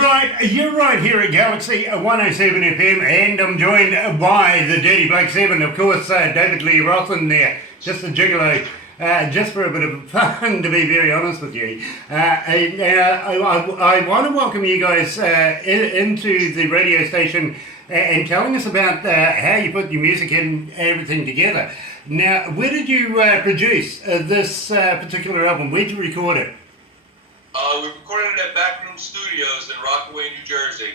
right. You're right here at Galaxy 107 FM, and I'm joined by the Dirty Black Seven, of course, David Lee Roth in there, just a gigolo, just for a bit of fun, to be very honest with you. I want to welcome you guys into the radio station and telling us about how you put your music and everything together. Now, where did you produce this particular album? Where did you record it? We recorded it at Backroom Studios in Rockaway, New Jersey.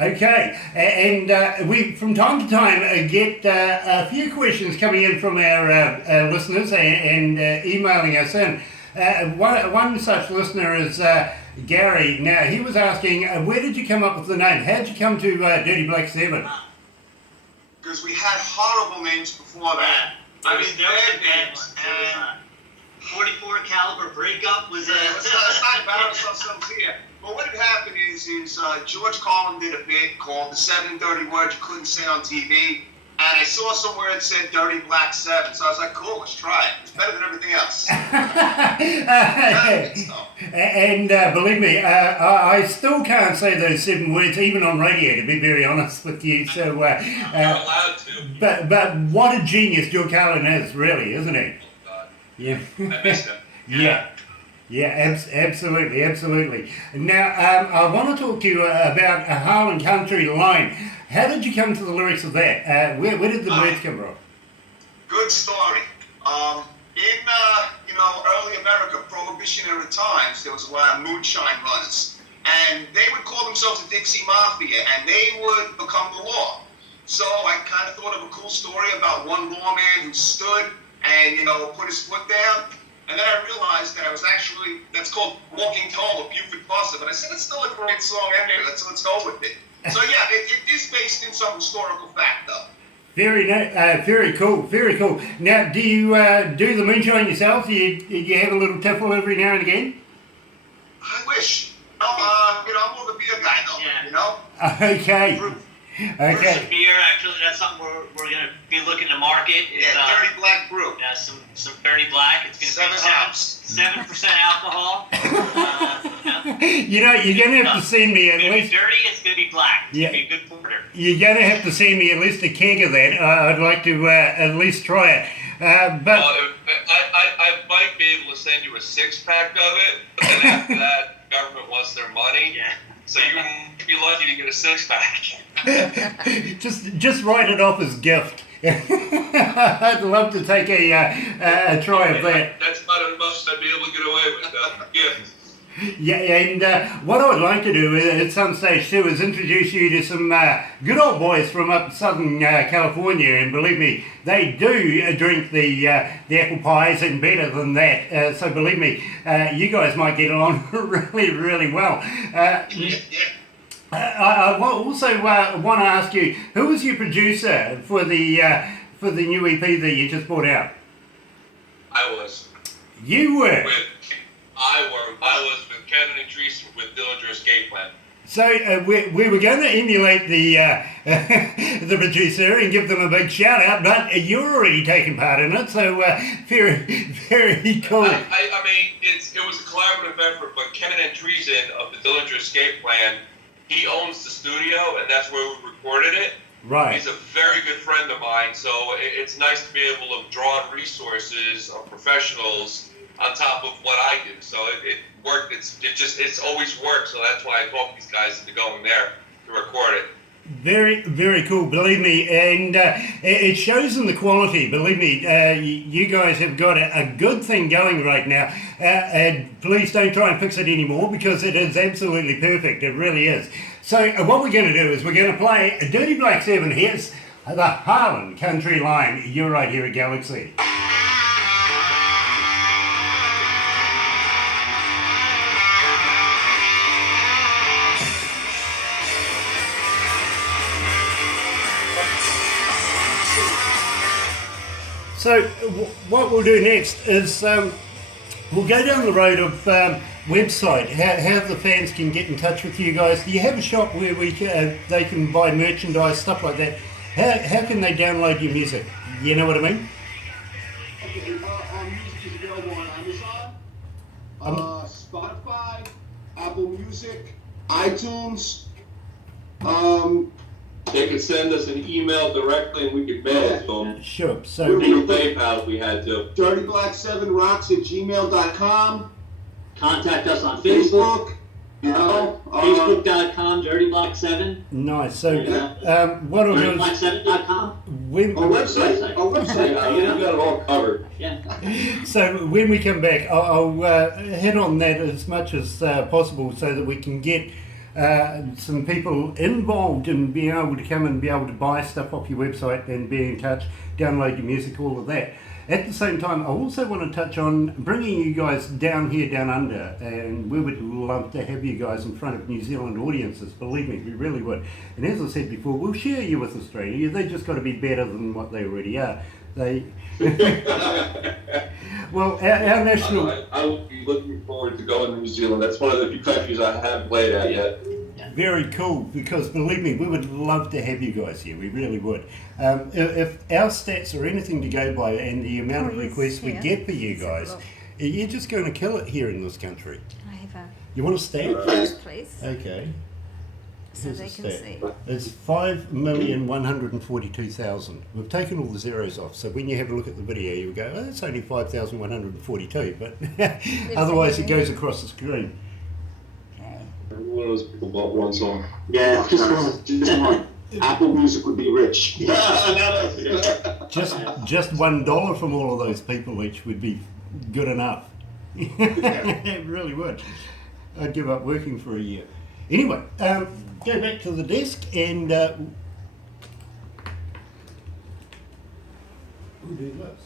Okay, and we from time to time get a few questions coming in from our listeners and emailing us in. One such listener is Gary. Now, he was asking, where did you come up with the name? How did you come to Dirty Black 7? Because we had horrible names before that. I mean, bad names. 44 caliber breakup was let's not embarrass ourselves here. But what had happened is George Carlin did a bit called the 730 Words You Couldn't Say on TV, and I saw somewhere it said Dirty Black 7, so I was like, cool, let's try it. It's better than everything else. And believe me, I still can't say those 7 words, even on radio, to be very honest with you. So, You're allowed to. But what a genius George Carlin is, really, isn't he? Yeah. I miss him. Yeah, absolutely. Now, I want to talk to you about a Harlan Country Line. How did you come to the lyrics of that? Where did the words come from? Good story. In early America, prohibitionary times, there was a lot of moonshine runners, and they would call themselves the Dixie Mafia, and they would become the law. So I kind of thought of a cool story about one lawman who stood and, put his foot down. And then I realized that that's called Walking Tall or Buford Buster. But I said, it's still a great song anyway, let's go with it. So yeah, it is based in some historical fact, though. Very cool. Now, do you do the moonshine yourself? Do you have a little tiffle every now and again? I wish. I'm more of a beer guy, though, Okay. Some beer, actually, that's something we're going to be looking to market. Dirty Black Brew. Yeah, some Dirty Black. It's going to be 7% alcohol. You're going to have to send me at least... Dirty, it's going to be black. It's going to be a good porter. You're going to have to send me at least a keg of that. I'd like to at least try it. But I might be able to send you a 6-pack of it, but then after that, the government wants their money. Yeah. So you would be lucky to get a 6-pack. just write it off as gift. I'd love to take a try of that. That's about as much as I'd be able to get away with. Gift. Yeah, and what I would like to do at some stage too is introduce you to some good old boys from up Southern California, and believe me, they do drink the apple pies and better than that. So believe me, you guys might get along really well. I also want to ask you, who was your producer for the new EP that you just brought out? I was. You were. I was with Kevin and Teresa with Dillinger Escape Plan. So we were going to emulate the producer and give them a big shout out, but you're already taking part in it, so very cool. I mean, it was a collaborative effort, but Kevin and Teresa of the Dillinger Escape Plan, he owns the studio, and that's where we recorded it. Right. He's a very good friend of mine, so it's nice to be able to draw on resources of professionals on top of what I do. So it worked. It's always worked. So that's why I talked these guys into going there to record it. Very cool, believe me, and it shows in the quality. Believe me, you guys have got a good thing going right now, and please don't try and fix it anymore, because it is absolutely perfect. It really is. So what we're going to do is we're going to play Dirty Black 7. Here's the Harlan Country Line. You're right here at Galaxy. So what we'll do next is we'll go down the road of website, how the fans can get in touch with you guys. Do you have a shop where they can buy merchandise, stuff like that? How can they download your music? You know what I mean? Our music is available on Amazon, Spotify, Apple Music, iTunes. They could send us an email directly and we could mail it to them. Sure. So Through PayPal if we had to. DirtyBlack7rocks@gmail.com. Contact us on Facebook. Facebook. Facebook.com, DirtyBlack7. nice. So Yeah. what are those? DirtyBlack7.com. When, Our website. Yeah, you got it all covered. Yeah. so when we come back, I'll hit on that as much as possible so that we can get some people involved in being able to come and be able to buy stuff off your website and be in touch, download your music, all of that. At the same time, I also want to touch on bringing you guys down here, down under, and we would love to have you guys in front of New Zealand audiences, believe me, we really would. And as I said before, we'll share you with Australia. They just got to be better than what they already are. They well, our national... I will be looking forward to going to New Zealand. That's one of the few countries I haven't played at yet. Very cool, because believe me, we would love to have you guys here. We really would. If our stats are anything to go by and the amount of requests we get for you guys, you're just going to kill it here in this country. I have a You want a stat? yes, please, Okay. so Here's they a can stat. see. It's 5,142,000. We've taken all the zeros off, so when you have a look at the video, you go, oh, it's only 5,142, but otherwise it goes across the screen. Okay. One of those people bought one song. Yeah, just one. Apple Music would be rich. Just $1 from all of those people each would be good enough. It really would. I'd give up working for a year. Anyway, go back to the desk and we'll do this.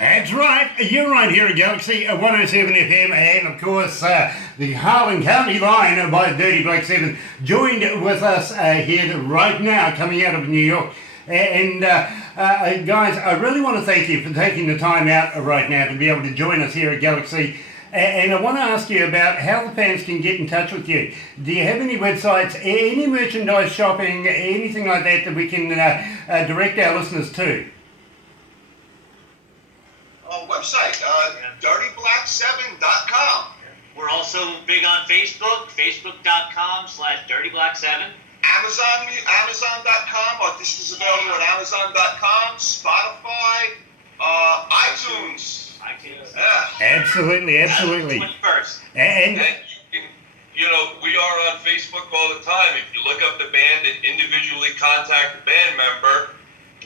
That's right, you're right here at Galaxy 107 FM, and of course the Harlan County line by Dirty Black 7 joined with us here right now, coming out of New York. And guys, I really want to thank you for taking the time out right now to be able to join us here at Galaxy. And I want to ask you about how the fans can get in touch with you. Do you have any websites, any merchandise shopping, anything like that that we can direct our listeners to? Website, dirtyblack7.com. We're also big on Facebook, facebook.com/DirtyBlack7. Amazon.com. Our disc is available at Amazon.com. Spotify, iTunes. Yeah. Absolutely. 21st. And And you know, we are on Facebook all the time. If you look up the band and individually contact the band member,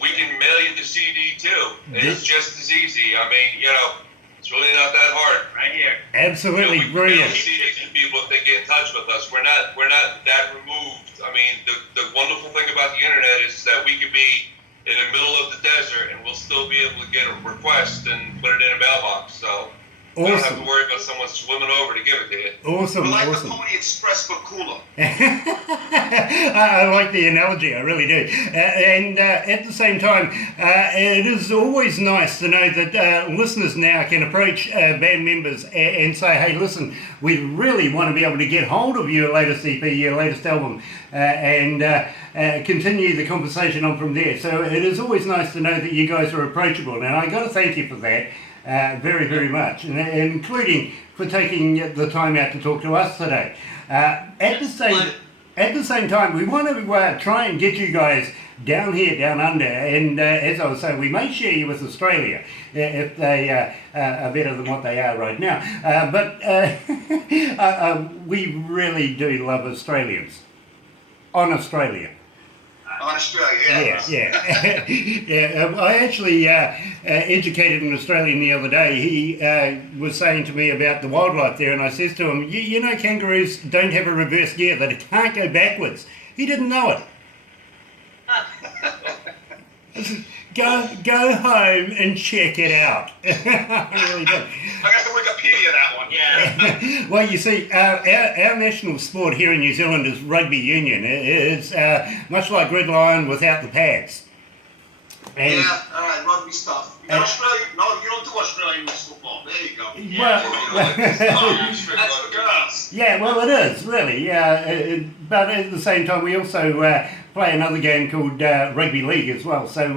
we can mail you the CD too. It's just as easy. I mean, you know, it's really not that hard. Right here. absolutely We can mail brilliant. CDs to people if they get in touch with us. We're not that removed. I mean, the wonderful thing about the internet is that we could be in the middle of the desert and we'll still be able to get a request and put it in a mailbox. So You don't have to Awesome. worry about someone swimming over to give it to you. Awesome. We're like Awesome. the Pony Express, but cooler. I like the analogy, I really do. And at the same time, it is always nice to know that listeners now can approach band members and say, hey, listen, we really want to be able to get hold of your latest EP, your latest album, and continue the conversation on from there. So it is always nice to know that you guys are approachable. And I got to thank you for that. Very, very much, and including for taking the time out to talk to us today. At the same time, we want to try and get you guys down here, down under, and as I was saying, we may share you with Australia if they are better than what they are right now. But we really do love Australians. On Australia. On Australia, Yeah. Yeah. I actually educated an Australian the other day. He was saying to me about the wildlife there, and I says to him, you know kangaroos don't have a reverse gear, that it can't go backwards. He didn't know it. I said, go home and check it out. I really did. I got to Wikipedia that one. Yeah. Well, you see, our national sport here in New Zealand is rugby union. It's much like Red Lion without the pads. And, Yeah, all right, rugby stuff. You got Australia? No, you don't do Australian football. There you go. well, That's for girls. yeah, well, it is really. But at the same time, we also play another game called rugby league as well. So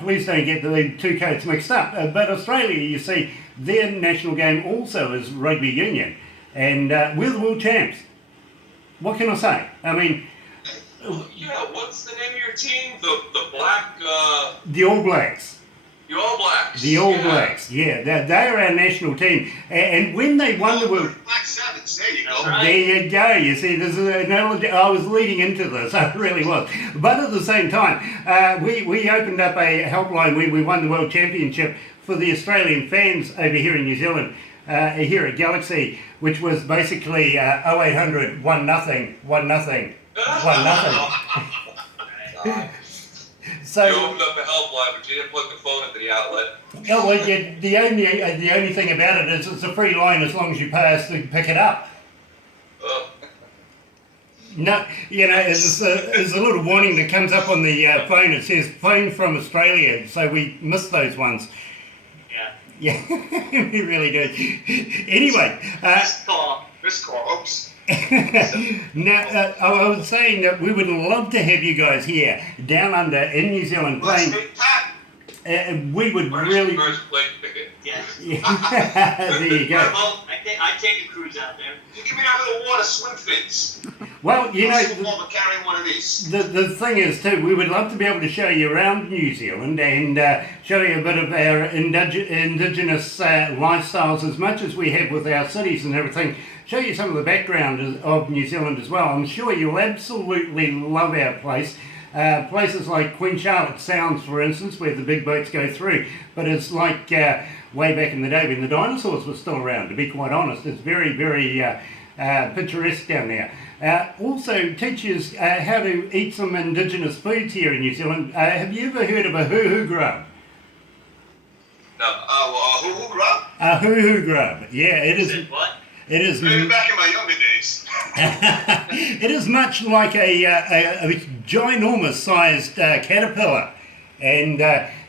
please don't get the two codes mixed up. But Australia, you see, their national game also is rugby union, and we're the world champs. What can I say? I mean, Yeah, what's the name of your team? The Black, the All Blacks. the All Blacks. The All Yeah. Blacks, yeah, they're our national team. And when they won the world, Black Sabbaths, there you go. Right. there you go. You see, there's an analogy. I was leading into this. I really was. But at the same time, we opened up a helpline when we won the World Championship for the Australian fans over here in New Zealand, here at Galaxy, which was basically 0800 1-0, 1-0, 1-0. So, You opened up a helpline, but you didn't plug the phone into the outlet. no, well, yeah, the only thing about it is it's a free line as long as you pay us to pick it up. Oh. No, you know, there's a little warning that comes up on the phone. It says phone from Australia, so we miss those ones. Yeah. Yeah, we really do. Anyway, Last call. This call, oops. now I was saying that we would love to have you guys here down under in New Zealand Let's playing. make time. We would really. First plate ticket. Yes. Yeah, there you go. Well, I take a cruise out there. You give me that little water swim fins. Well, you I'll know. swim over carrying one of these. The thing is too, we would love to be able to show you around New Zealand and show you a bit of our indigenous lifestyles as much as we have with our cities and everything. Show you some of the background of New Zealand as well. I'm sure you'll absolutely love our place. Places like Queen Charlotte Sounds, for instance, where the big boats go through. But it's like way back in the day when the dinosaurs were still around, to be quite honest. It's very, very picturesque down there. Also teaches how to eat some indigenous foods here in New Zealand. Have you ever heard of a hoo-hoo grub? No. Who grub? A hoo-hoo grub. Yeah, it is. Said what? It is. Maybe back in my younger days. It is much like a ginormous sized caterpillar, and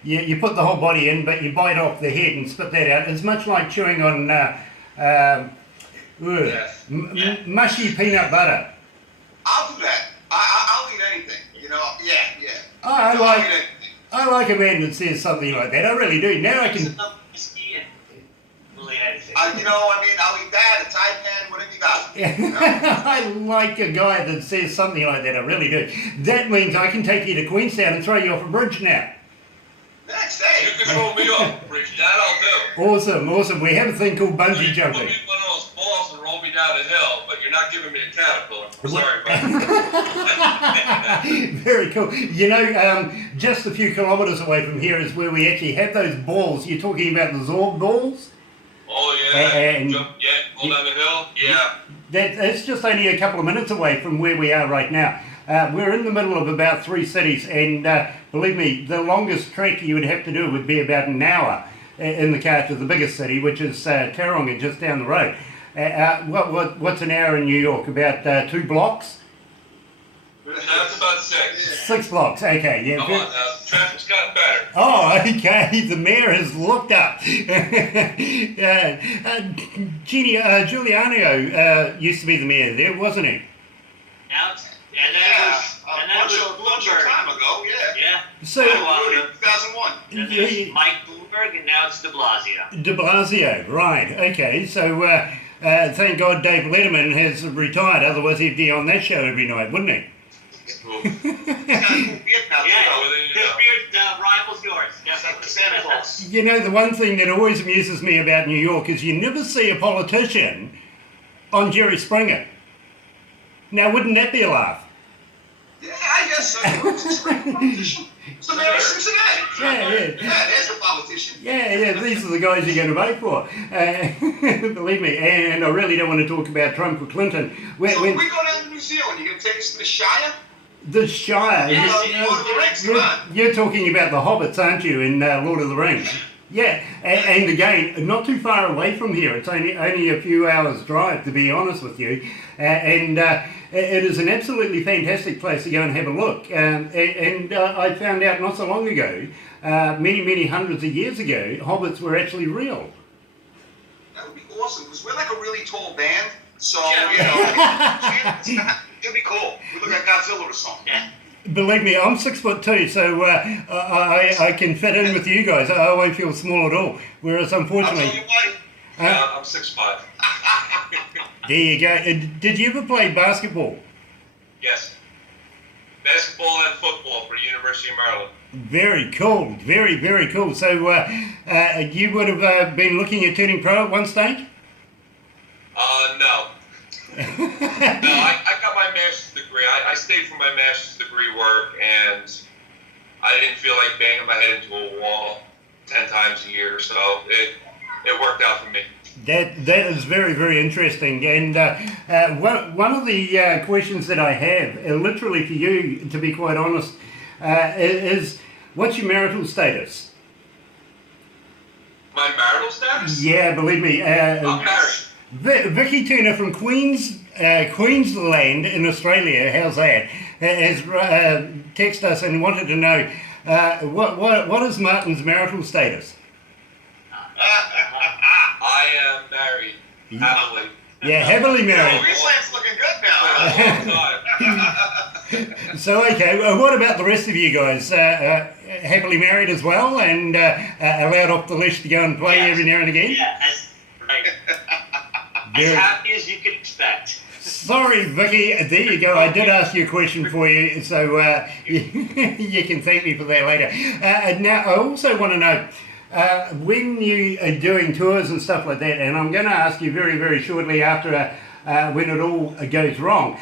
you put the whole body in, but you bite off the head and spit that out. It's much like chewing on mushy peanut butter. I'll do that. I'll eat anything. You know, yeah. I I'll like eat anything. I like a man that says something like that. I really do. Now I Mix can. enough whiskey and we'll eat anything. You know, I mean, I'll eat that, a Taipan, whatever you got. I like a guy that says something like that. I really do. That means I can take you to Queenstown and throw you off a bridge now. Next day. You can throw me off, Rich. That I'll do. Awesome. We have a thing called bungee You can jumping. put me in one of those balls and roll me down a hill, but you're not giving me a caterpillar. I'm sorry, buddy. Very cool. You know, just a few kilometres away from here is where we actually have those balls. You're talking about the Zorb balls? Oh, yeah. And- Go down the hill? Yeah. That's just only a couple of minutes away from where we are right now. We're in the middle of about 3 cities, and believe me, the longest trek you would have to do would be about an hour in the car to the biggest city, which is Taronga, just down the road. What's an hour in New York? About 2 blocks? That's about 6. 6 blocks, okay, yeah. Come on now, traffic's gotten better. Oh, okay, the mayor has looked up. Giuliano used to be the mayor there, wasn't he? Now it's, and that was a bunch of Bloomberg. time ago, yeah. Yeah. So, 2001. Then there's Mike Bloomberg, and now it's De Blasio. de Blasio, right, okay, so thank God Dave Letterman has retired, otherwise he'd be on that show every night, wouldn't he? Cool. He's got a cool beard now, Yeah, too. his beard rivals yours. It's like Santa Claus. You know, the one thing that always amuses me about New York is you never see a politician on Jerry Springer. Now, wouldn't that be a laugh? Yeah, I guess so. It's a great politician. It's the mayor of Cincinnati. Yeah. Yeah, there's a politician. Yeah, these are the guys you're going to vote for. Believe me, and I really don't want to talk about Trump or Clinton. So if we go down to New Zealand, you going to take us to the Shire? The Shire, Yes, Lord of the Rings, come on. you're talking about the hobbits, aren't you, in Lord of the Rings? Yeah, and again, not too far away from here. It's only a few hours' drive, to be honest with you. And it is an absolutely fantastic place to go and have a look. And I found out not so long ago, many hundreds of years ago, hobbits were actually real. That would be awesome, because we're like a really tall band. So, Yeah. it'd be cool. We look like Godzilla or something. Yeah. Believe me, I'm 6'2", so I can fit in with you guys. I won't feel small at all. Whereas, I'll tell unfortunately, you what. I'm 6'5". there you go. Did you ever play basketball? Yes. Basketball and football for University of Maryland. Very cool, very cool. So you would have been looking at turning pro at one stage? No. No, I got my master's degree. I stayed for my master's degree work, and I didn't feel like banging my head into a wall 10 times a year, so it worked out for me. That is very interesting. And one of the questions that I have, literally for you, to be quite honest, is what's your marital status? My marital status? Yeah, believe me. I'm married. Vicky Turner from Queensland in Australia, how's that, has texted us and wanted to know what is Martin's marital status? I am married, happily. Yeah, happily married. Queensland's looking good For now. a long time. So, okay, what about the rest of you guys? Happily married as well and allowed off the leash to go and play every now and again? Yeah, that's right. Very- As happy as you could expect. Sorry, Vicky, there you go. I did ask you a question for you, so you can thank me for that later. Now, I also want to know, when you are doing tours and stuff like that, and I'm going to ask you very shortly after when it all goes wrong,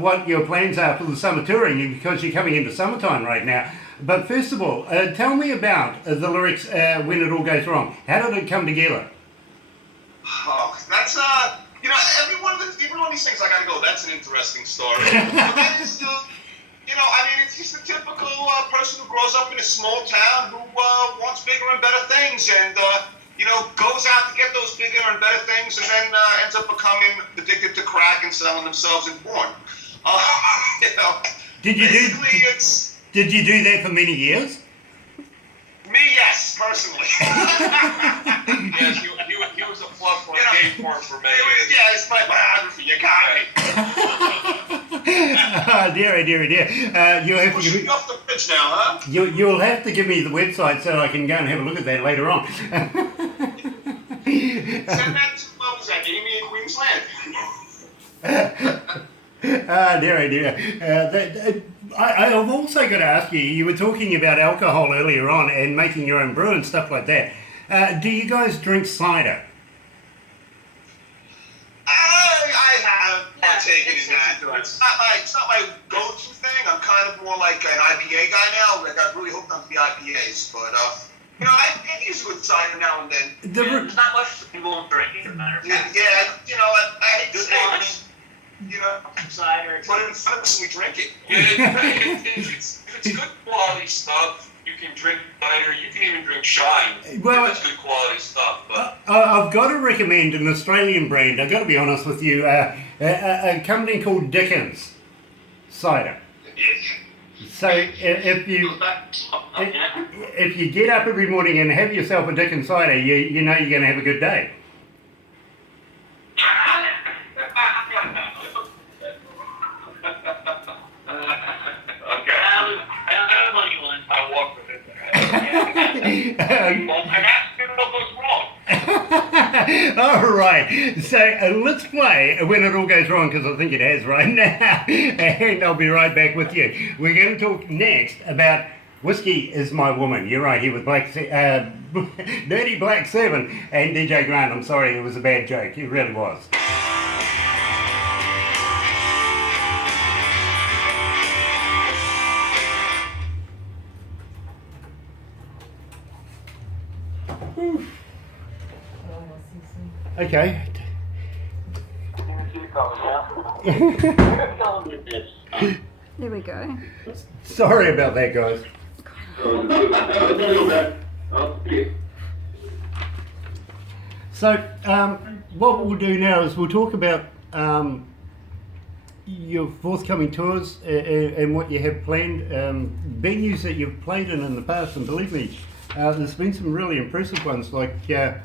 what your plans are for the summer touring, because you're coming into summertime right now. But first of all, tell me about the lyrics, When It All Goes Wrong. How did it come together? Oh, that's every one of these things I gotta go. That's an interesting story. But that is, I mean, it's just a typical person who grows up in a small town who wants bigger and better things, and goes out to get those bigger and better things, and then ends up becoming addicted to crack and selling themselves in porn. Did you Basically, Did you do that for many years? Me, yes, personally. Yes, he was a fluff on gay porn for many years. Yeah, it's my biography. You got me. Dear. You'll have to Pushing give me me, off the bridge now, huh? you'll have to give me the website so I can go and have a look at that later on. Send that to what was that? Amy in Queensland. Dear. I've also got to ask you, you were talking about alcohol earlier on and making your own brew and stuff like that. Do you guys drink cider? I have partaken in that. It's not my go-to thing. I'm kind of more like an IPA guy now. Like I really hooked onto the IPAs, but I use good cider now and then. There's not much people won't drink, as a matter of fact. I hate Good steaks. cider. Put it in front of us and we drink it. Yeah, if it's good quality stuff, You can drink cider. You can even drink Shine. Well, That's good quality stuff. But I've got to recommend an Australian brand. I've got to be honest with you. A company called Dickens cider. So if you get up every morning and have yourself a Dickens cider, you know you're going to have a good day. okay, That's a funny one. I walk with it. Well, and that's what goes wrong. All right, so let's play When It All Goes Wrong, because I think it has right now, and I'll be right back with you. We're going to talk next about Whiskey Is My Woman. You're right here with Dirty Black 7 and DJ Grant. I'm sorry, it was a bad joke. It really was. Okay. There we go. Sorry about that, guys. So, what we'll do now is we'll talk about your forthcoming tours and what you have planned, venues that you've played in the past, and believe me, there's been some really impressive ones. Like, I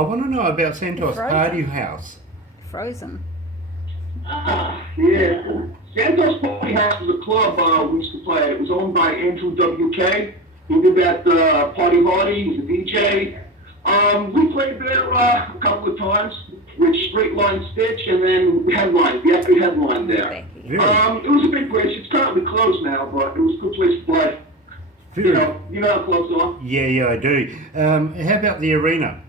want to know about Santos Frozen. Party House. Frozen. Yeah. Santos Party House was a club we used to play at. It was owned by Andrew W.K. He did that Party Hardy. He was a DJ. We played there a couple of times with Straight Line Stitch and then headline. We actually headlined there. Becky. Very, It was a big place. It's currently closed now, but it was a good place to play. very, You know how clubs are. yeah, I do. How about the arena?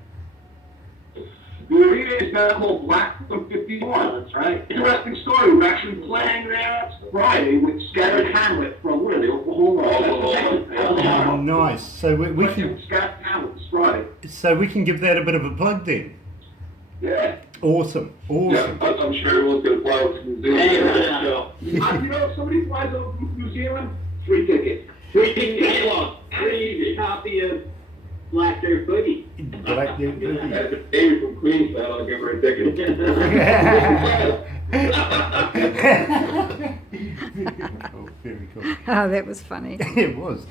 The arena is now called Blackwood 51. That's right. Interesting story. We're actually playing there Friday with Scattered Hamlet from where? The Oklahoma. Nice. So we can, Scattered Hamlet this Friday. so we can give that a bit of a plug then. Yeah. Awesome, awesome. I'm sure everyone's going to fly with New Zealand. You know, if somebody flies over from New Zealand, free ticket. Free copy of Black Dirt Boogie. Black Dude. That's David from Queensland. I'll give her a ticket. Very cool. Oh, that was funny. It was.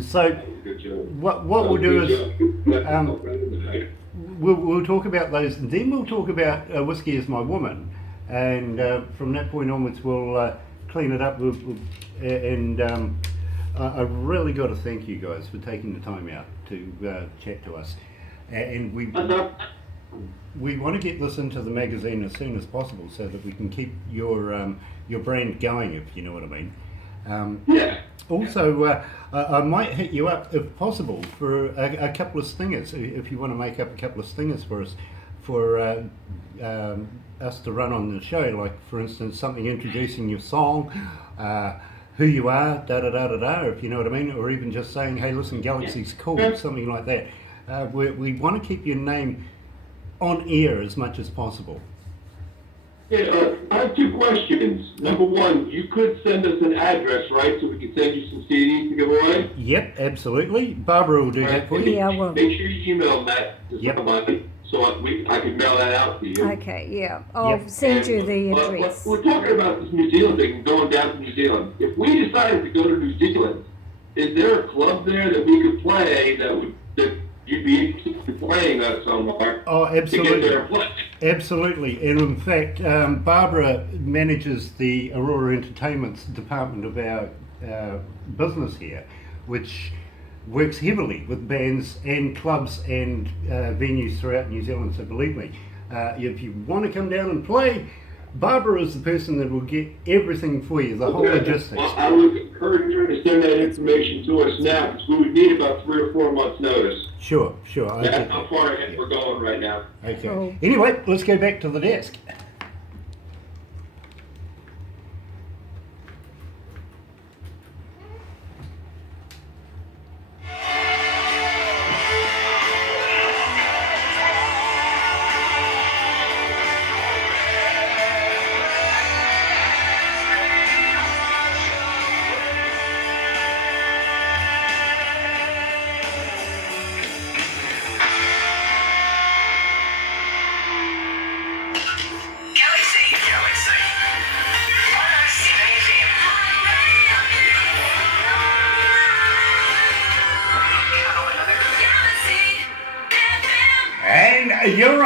So Good job. what we'll do is is, we'll talk about those, and then we'll talk about Whiskey Is My Woman, and from that point onwards we'll clean it up. I really got to thank you guys for taking the time out to chat to us, and we want to get this into the magazine as soon as possible so that we can keep your brand going, if you know what I mean. Yeah. Also, I might hit you up, if possible, for a couple of stingers, if you want to make up a couple of stingers for us, for us to run on the show, like, for instance, something introducing your song, who you are, da-da-da-da-da, if you know what I mean, or even just saying, hey, listen, Galaxy's cool, something like that. We want to keep your name on air as much as possible. Yeah, I have two questions. Number one, you could send us an address, right, so we can send you some CDs to give away? Yep, absolutely. Barbara will do that for you. Yeah, I will. Make sure you email that to Yep. somebody so I can mail that out to you. Okay, yeah. I'll Yep. send you the And, address. we're talking about this New Zealand thing, going down to New Zealand. If we decided to go to New Zealand, is there a club there that we could play that you'd be interested in playing that somewhere? Oh, To get absolutely. there and play? Absolutely, and in fact, Barbara manages the Aurora Entertainment's department of our business here, which works heavily with bands and clubs and venues throughout New Zealand. So believe me, if you want to come down and play, Barbara is the person that will get everything for you, the whole Okay. logistics. Well, I would encourage her to send that information to us now, because we would need about 3 or 4 months' notice. Sure, I get That's how that. far ahead we're going right now. Okay. Cool. Anyway, let's go back to the desk.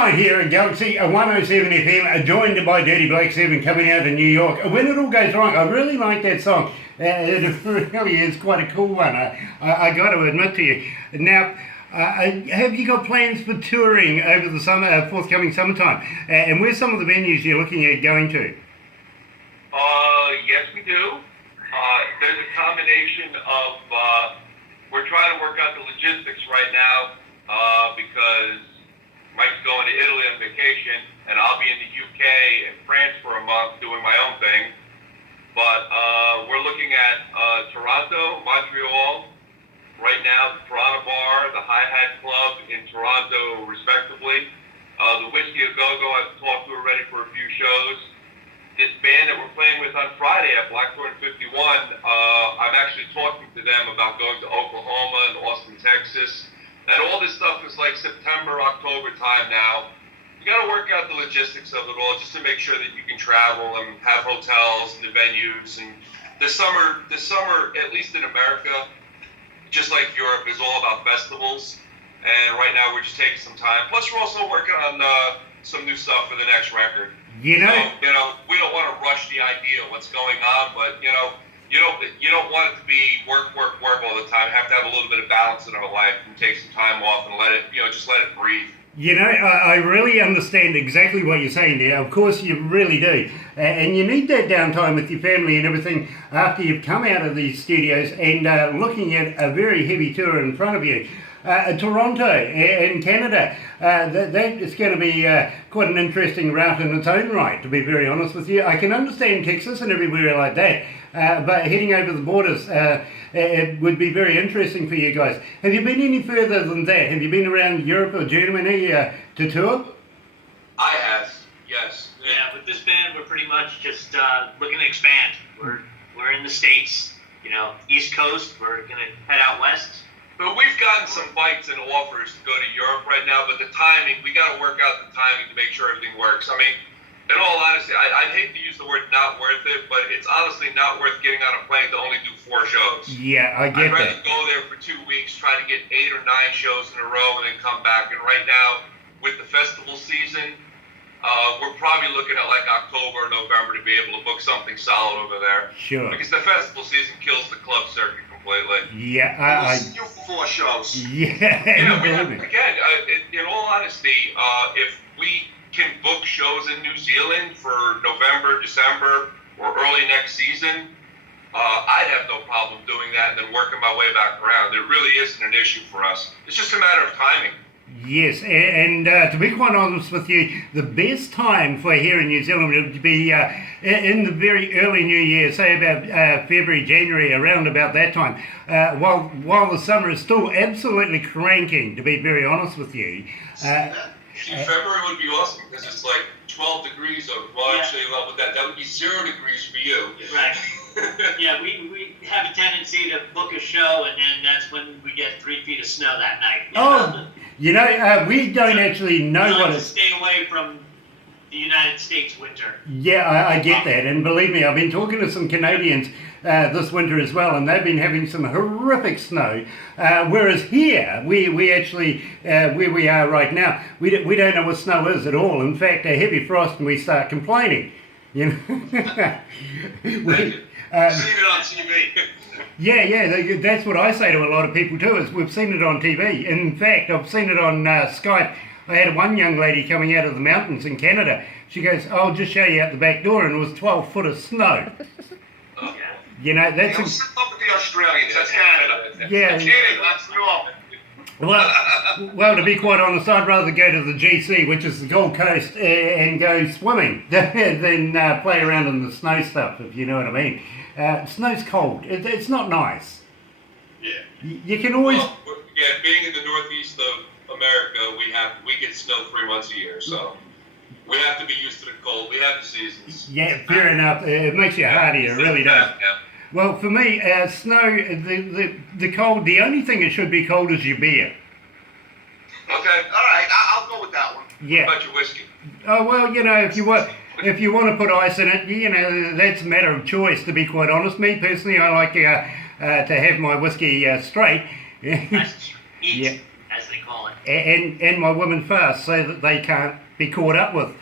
right here in Galaxy 107 FM, joined by Dirty Black 7 coming out of New York. When It All Goes Wrong, I really like that song. It really is quite a cool one, I got to admit to you. Now, have you got plans for touring over the summer, forthcoming summertime? And where's some of the venues you're looking at going to? Yes, we do. There's a combination of, we're trying to work out the logistics right now because Mike's going to Italy on vacation and I'll be in the UK and France for a month doing my own thing. But we're looking at Toronto, Montreal, right now the Piranha Bar, the Hi-Hat Club in Toronto respectively. The Whiskey A Go-Go I've talked to already for a few shows. This band that we're playing with on Friday at Blackthorn 51, I'm actually talking to them about going to Oklahoma and Austin, Texas. And all this stuff is like September, October time now. You got to work out the logistics of it all just to make sure that you can travel and have hotels and the venues. And this summer, at least in America, just like Europe, is all about festivals. And right now we're just taking some time. Plus we're also working on some new stuff for the next record. You know, So, we don't want to rush the idea of what's going on, but you don't want it to be work all the time. You have to have a little bit of balance in our life and take some time off and let it, just let it breathe. You know, I really understand exactly what you're saying there. Of course, you really do. And you need that downtime with your family and everything after you've come out of these studios and looking at a very heavy tour in front of you. Toronto in Canada, that is going to be quite an interesting route in its own right, to be very honest with you. I can understand Texas and everywhere like that, but heading over the borders, it would be very interesting for you guys. Have you been any further than that? Have you been around Europe or Germany to tour? I have, yes. Yeah, with this band, we're pretty much just looking to expand. We're in the States, East Coast. We're going to head out west. But we've gotten some bites and offers to go to Europe right now, but the timing, we got to work out the timing to make sure everything works. I mean, in all honesty, I'd hate to use the word not worth it, but it's honestly not worth getting on a plane to only do 4 shows. Yeah, I get I'd rather that. go there for 2 weeks, try to get 8 or 9 shows in a row, and then come back. And right now, with the festival season, we're probably looking at like October or November to be able to book something solid over there. Sure. Because the festival season kills the club circuit completely. Yeah, You 4 shows. yeah, Yeah, we have, believe me. again, in all honesty, if we can book shows in New Zealand for November, December, or early next season, I'd have no problem doing that and then working my way back around. It really isn't an issue for us. It's just a matter of timing. Yes, and to be quite honest with you, the best time for here in New Zealand would be in the very early New Year, say about February, January, around about that time, while the summer is still absolutely cranking, to be very honest with you. February would be awesome because it's like 12 degrees over. Well, actually, with that would be 0 degrees for you. Right. Yeah, we have a tendency to book a show, and then that's when we get 3 feet of snow that night. Oh, we don't actually know what to it's... stay away from the United States winter. Yeah, I get that, and believe me, I've been talking to some Canadians this winter as well, and they've been having some horrific snow. Whereas here, we actually, where we are right now, we don't know what snow is at all. In fact, a heavy frost, and we start complaining. You know. Seen it on TV. Yeah, that's what I say to a lot of people too, is we've seen it on TV. In fact, I've seen it on Skype. I had one young lady coming out of the mountains in Canada. She goes, I'll just show you out the back door, and it was 12 foot of snow. You know, that's... Don't sit up with the Australians. That's Canada. Yeah. That's New York. Well, to be quite honest, I'd rather go to the GC, which is the Gold Coast, and go swimming than play around in the snow stuff, if you know what I mean. Snow's cold. It's not nice. Yeah. You can always... Well, being in the northeast of America, we get snow 3 months a year, so we have to be used to the cold. We have the seasons. Yeah, fair enough. It makes you hardier, it really does. Yeah. Well, for me, snow, the cold, the only thing that should be cold is your beer. Okay, all right, I'll go with that one. Yeah. What about your whiskey? Oh, well, you know, if you want to put ice in it, you know, that's a matter of choice, to be quite honest. Me, personally, I like to have my whiskey straight. Nice and straight. Neat, Yeah. as they call it. and my woman fast so that they can't be caught up with.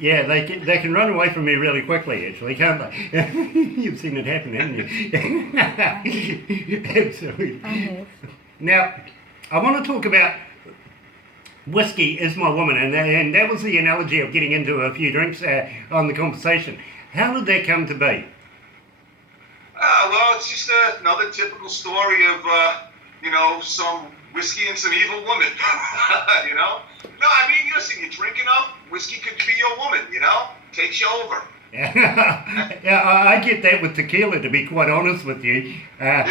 Yeah, they can run away from me really quickly, actually, can't they? You've seen it happen, haven't you? Absolutely. I have. Now, I want to talk about whiskey is my woman, and that was the analogy of getting into a few drinks on the conversation. How did that come to be? Well, it's just another typical story of, some whiskey and some evil woman. No, I mean, listen, you drink enough, whiskey could be your woman, takes you over. Yeah, I get that with tequila, to be quite honest with you. Yeah.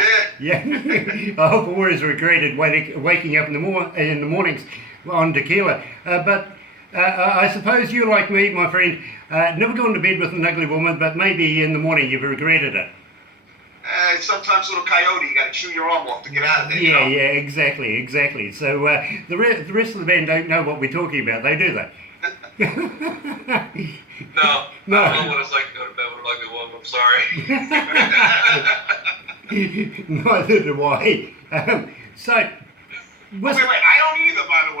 I've always regretted waking up in the mornings on tequila. But I suppose you, like me, my friend, never gone to bed with an ugly woman, but maybe in the morning you've regretted it. Sometimes little coyote, you gotta chew your arm off to get out of there. Yeah, exactly. So the rest of the band don't know what we're talking about, though, do they? No, No. I don't know what it's like to go to bed with an ugly woman. I'm sorry. Neither do I. So, Wait, I don't either, by the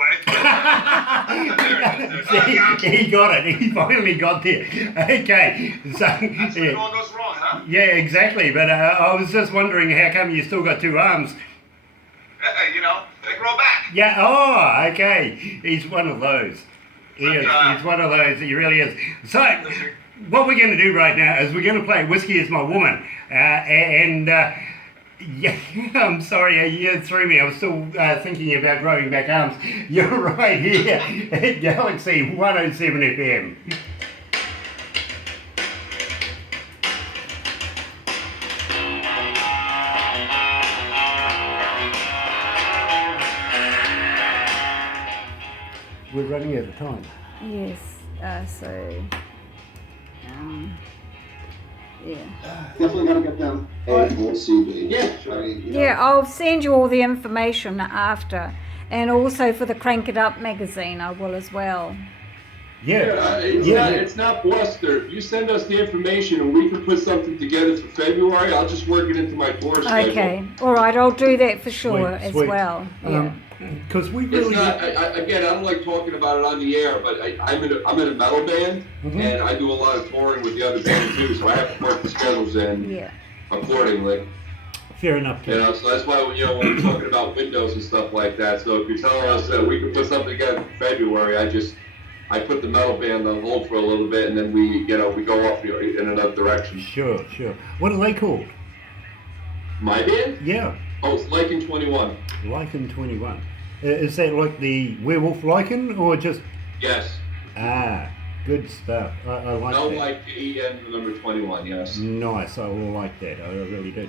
way. he got it. He finally got there. Okay. So, That's when it all goes wrong, huh? yeah, exactly. But I was just wondering how come you still got two arms. They grow back. Yeah. Oh, okay. He's one of those. He's one of those. He really is. So, what we're going to do right now is we're going to play Whiskey is My Woman. Yeah, I'm sorry, you threw me. I was still thinking about growing back arms. You're right here at Galaxy 107 FM. We're running out of time. Yes. Yeah. Definitely gotta get them a full CD. Yeah, I mean, Yeah, I'll send you all the information after. And also for the Crank It Up magazine, I will as well. It's not bluster. If you send us the information and we can put something together for February, I'll just work it into my tour schedule. Okay. All right, I'll do that for sure as Sweet. well. Yeah. Because we It's really... not. I don't like talking about it on the air, but I'm in a metal band, and I do a lot of touring with the other band too, so I have to work the schedules in Yeah. accordingly. Fair enough. So that's why when we're talking about windows and stuff like that. So if you're telling us that we can put something together for February, I put the metal band on hold for a little bit, and then we go off in another direction. Sure. What are they called? My band? Yeah. Oh, it's Lichen 21. Lichen 21. Is that like the werewolf lichen or just... Yes. Ah, good stuff. I like No, that. like EN number 21, yes. Nice, I will like that. I really do.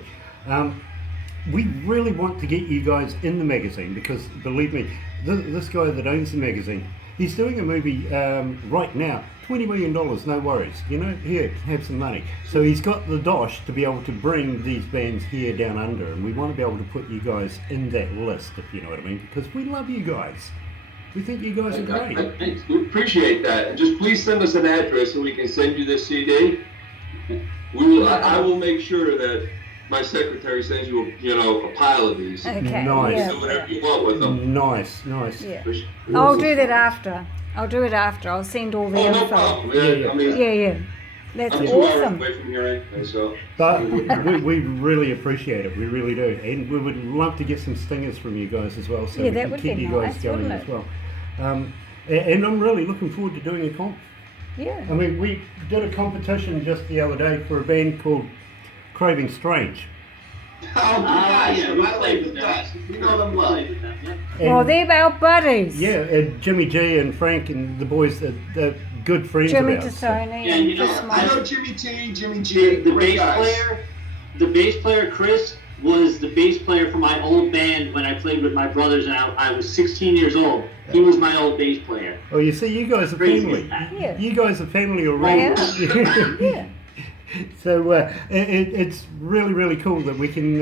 We really want to get you guys in the magazine because, believe me, this guy that owns the magazine, he's doing a movie right now. $20 million, no worries. Here, have some money. So he's got the dosh to be able to bring these bands here down under, and we want to be able to put you guys in that list, if you know what I mean, because we love you guys. We think you guys are great. Thanks. We appreciate that. And just please send us an address so we can send you this CD. I will make sure that my secretary sends you a pile of these. Okay. Nice. Yeah. Do whatever you want with them. Nice. Yeah. I'll do that after. I'll send all the Oh, info. no problem. Yeah. I mean, Yeah. That's I'm 2 hours awesome. away from here anyway, so. But we really appreciate it. We really do. And we would love to get some stingers from you guys as well, so Yeah, we that can would keep be you guys nice, going wouldn't as it? well. And I'm really looking forward to doing a comp. Yeah. I mean, we did a competition just the other day for a band called Craving Strange. yeah, we played with them. We know them well. Well, they're our buddies. Yeah, and Jimmy G and Frank and the boys, they're good friends Jimmy of ours. Tassoni Yeah, and you know, Chris I Mike. know Jimmy T, Jimmy G, The great bass guys. player, Chris, was the bass player for my old band when I played with my brothers, and I was 16 years old. He was my old bass player. Oh, you see, you guys are Crazy family. is that? Yeah. You guys are family already. Yeah. So it's really, really cool that we can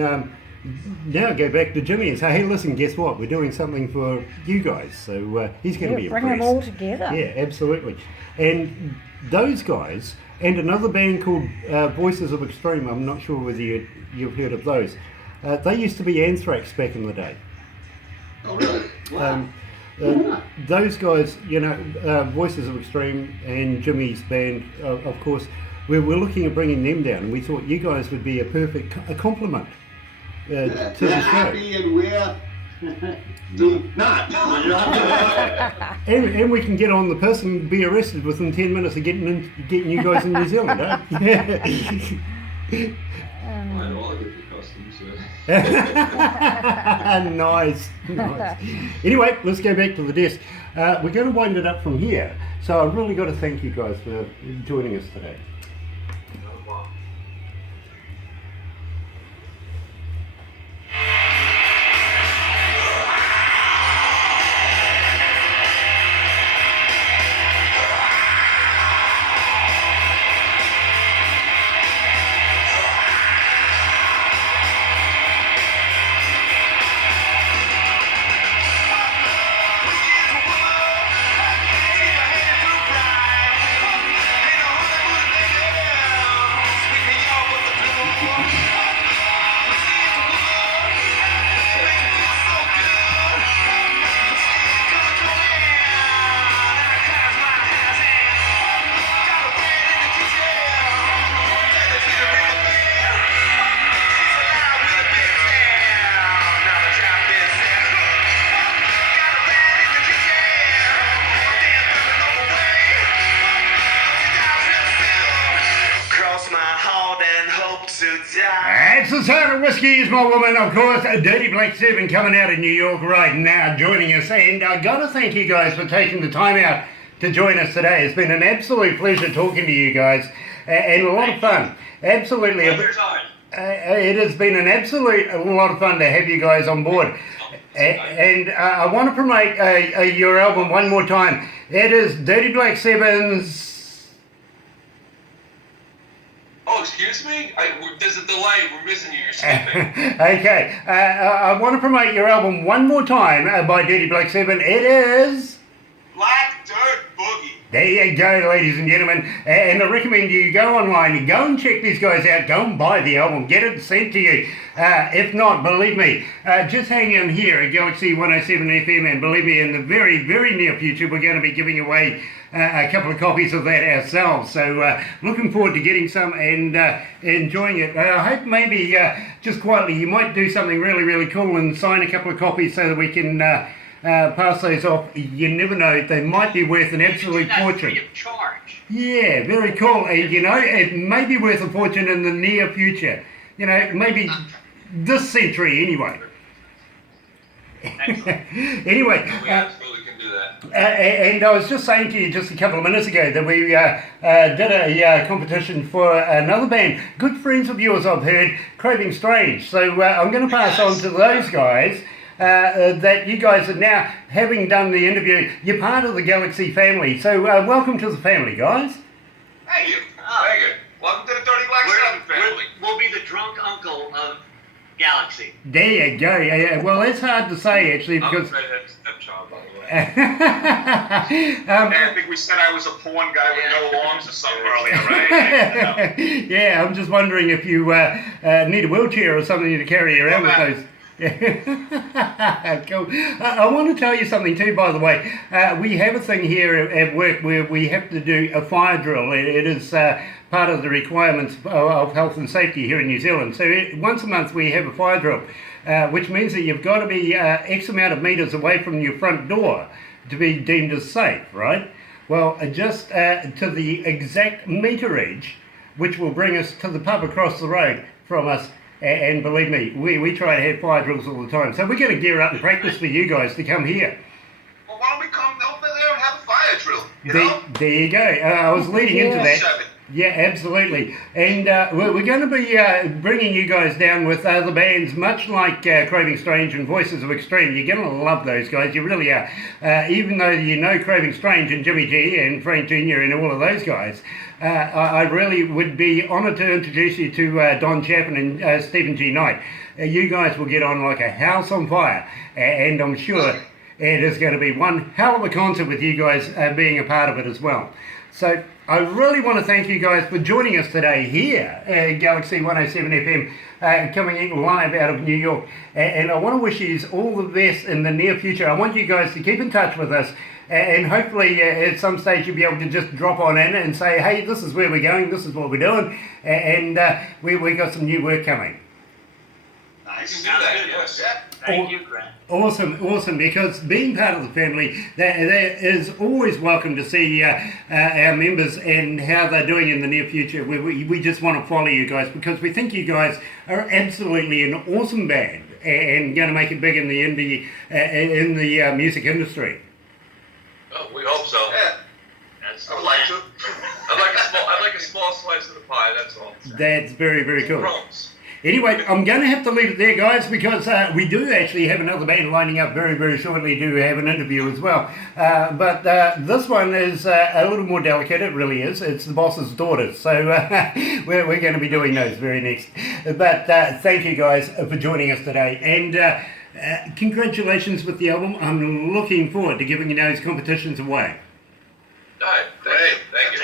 now go back to Jimmy and say, hey, listen, guess what? We're doing something for you guys. So he's going to be Bring them impressed. all together. Yeah, absolutely. And those guys and another band called Voices of Extreme, I'm not sure whether you've heard of those. They used to be Anthrax back in the day. Oh, really? Wow. Those guys, Voices of Extreme and Jimmy's band, of course, we're looking at bringing them down. And we thought you guys would be a perfect complement to They're the show. happy and we're not. And we can get on the piss and be arrested within 10 minutes of getting you guys in New Zealand, eh? I know all the good customs. Nice. Anyway, let's go back to the desk. We're going to wind it up from here. So I've really got to thank you guys for joining us today. It's the sound of whiskey is my woman, of course. Dirty Black 7 coming out of New York right now, joining us. And I've got to thank you guys for taking the time out to join us today. It's been an absolute pleasure talking to you guys and a lot of fun. Absolutely. It has been an absolute lot of fun to have you guys on board. And I want to promote your album one more time. It is Dirty Black 7's... Oh, excuse me? There's a delay. We're missing you. You're sleeping. Okay. I want to promote your album one more time by Dirty Black 7. It is... Black Dirt Boogie. There you go, ladies and gentlemen. And I recommend you go online and go and check these guys out. Go and buy the album. Get it sent to you. If not, believe me, just hang in here at Galaxy 107 FM. And believe me, in the very, very near future, we're going to be giving away a couple of copies of that ourselves. So looking forward to getting some and enjoying it. I hope maybe just quietly you might do something really, really cool and sign a couple of copies so that we can... pass those off. You never know, they might be worth an absolute fortune. Free of charge. Yeah, very cool. And it may be worth a fortune in the near future. Maybe this century anyway. Anyway. We absolutely can do that. And I was just saying to you just a couple of minutes ago that we did a competition for another band, good friends of yours I've heard, Craving Strange. So I'm going to pass on to those guys. That you guys are now, having done the interview, you're part of the Galaxy family. So welcome to the family, guys. Thank you. Thank you. Welcome to the Dirty Black 7 family. We'll be the drunk uncle of Galaxy. There you go. Yeah, well, that's hard to say, actually, because... I'm a redhead stepchild, by the way. I think we said I was a porn guy with no lungs or something earlier, right? Yeah, I'm just wondering if you need a wheelchair or something to carry around with those... Cool. I want to tell you something too, by the way. We have a thing here at work where we have to do a fire drill. It is part of the requirements of health and safety here in New Zealand. So once a month we have a fire drill, which means that you've got to be X amount of meters away from your front door to be deemed as safe, right? Well, just to the exact meterage, which will bring us to the pub across the road from us. And believe me, we try to have fire drills all the time. So we're going to gear up and practice for you guys to come here. Well, why don't we come over there and have a fire drill? There you go. I was leading into that. 7. Yeah, absolutely. And we're going to be bringing you guys down with other bands, much like Craving Strange and Voices of Extreme. You're going to love those guys. You really are. Even though you know Craving Strange and Jimmy G and Frank Jr. and all of those guys, I really would be honoured to introduce you to Don Chapman and Stephen G. Knight. You guys will get on like a house on fire, and I'm sure it is going to be one hell of a concert with you guys being a part of it as well. So I really want to thank you guys for joining us today here at Galaxy 107 FM, coming in live out of New York. And I want to wish you all the best in the near future. I want you guys to keep in touch with us, and hopefully at some stage you'll be able to just drop on in and say, hey, this is where we're going, this is what we're doing, and we got some new work coming. Nice. Sounds good. Yes. Thank you, Grant. Awesome, because being part of the family, that is always welcome to see our members and how they're doing in the near future. We just want to follow you guys because we think you guys are absolutely an awesome band and going to make it big in the music industry. Oh, we hope so. Yeah, That's I would like to. I'd like a small slice of the pie. That's all. That's very, very cool. Crumbs. Anyway, I'm going to have to leave it there, guys, because we do actually have another band lining up very, very shortly to have an interview as well. But this one is a little more delicate, it really is. It's the boss's daughters, so we're going to be doing those very next. But thank you guys for joining us today, and congratulations with the album. I'm looking forward to giving you those competitions away. All right. Thank you.